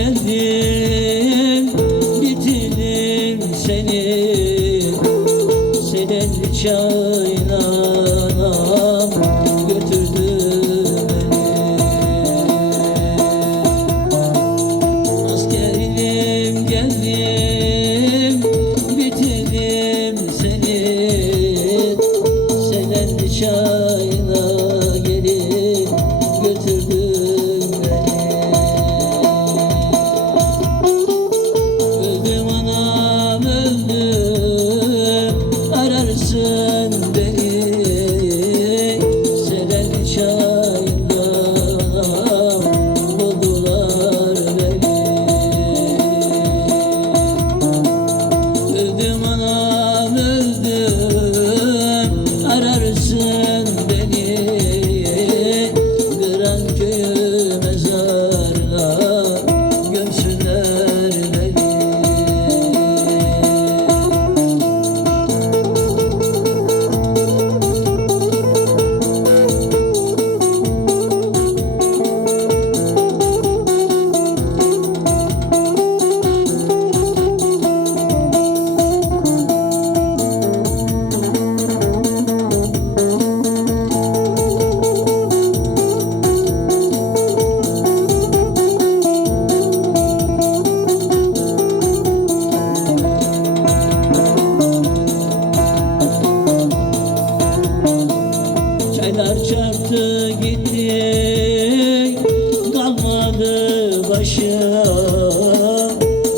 Geldim bitirdim seni. Senin çaynanam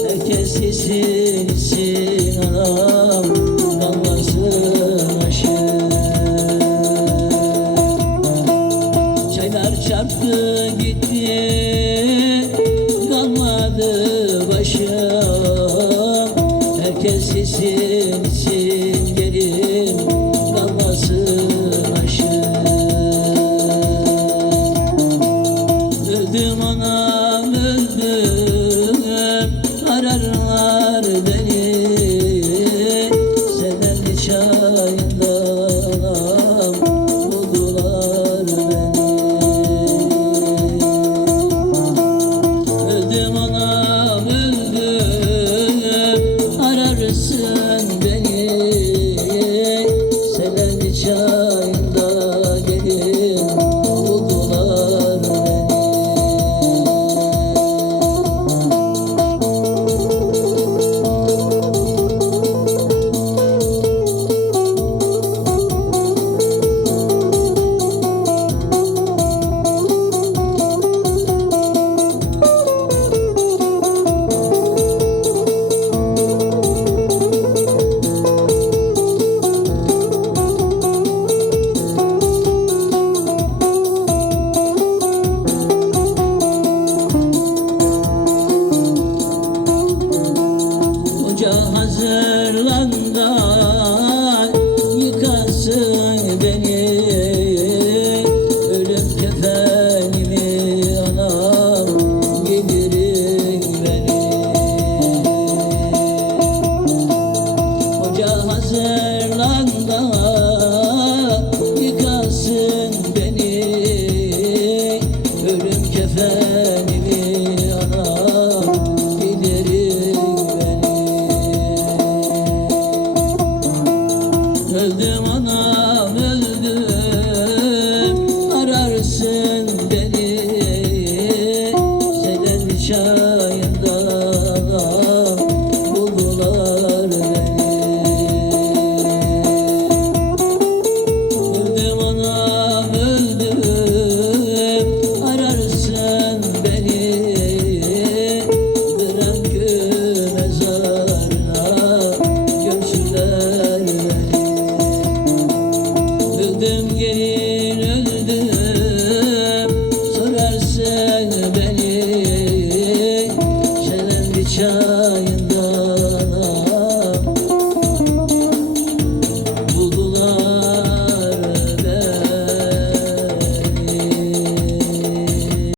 Herkes gitsin gitsin anam Çaylar çarptı gitti. sararlar deniz Irlanda öldüm döndüm geri